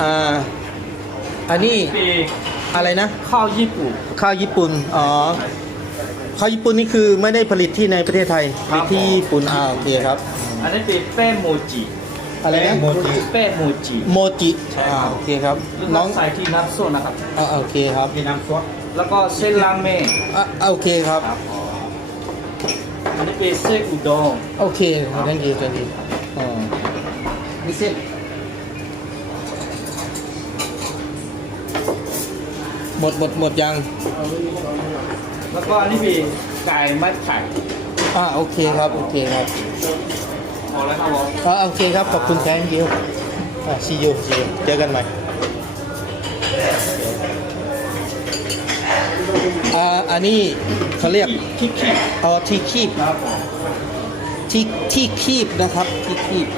อ่าอันนี้ปีอะไรนะ ข้าวญี่ปุ่น ข้าวญี่ปุ่น อ๋อ ข้าวญี่ปุ่นนี่คือไม่ได้ผลิตที่ในประเทศไทยผครัลิบตที่ญี่ปุ่นอ่าโอเคครับ อันนี้เป็นแป้งโมจิอะไรนะโมจิแป้งโมจิโมจิใช่ครับอ่าโอเคครับแล้วน้ก็องใส่ที่น้ำส้มนะครับ อ่าโอเคครับมีน้ำซอสแล้วก็เส้นราเมงอ่าโอเคครับ ครับอันนี้เป็นเส้นอุด้งโอเค thank you thank you อ๋อนี่เส้น หมดหมดหมดยัง แล้วก็อันนี้เป็นไก่มัดไข่อ่าโอเคครับโอเคครับพอแล้วครับผมอ่าโอเคครับขอบคุณ thank you อ่า see you see you เจอกันใหม่อ่าอันนี้เขาเรียกคิกคิกอ๋อที่คีบครับผมที่ที่คีบนะครับที่คีบ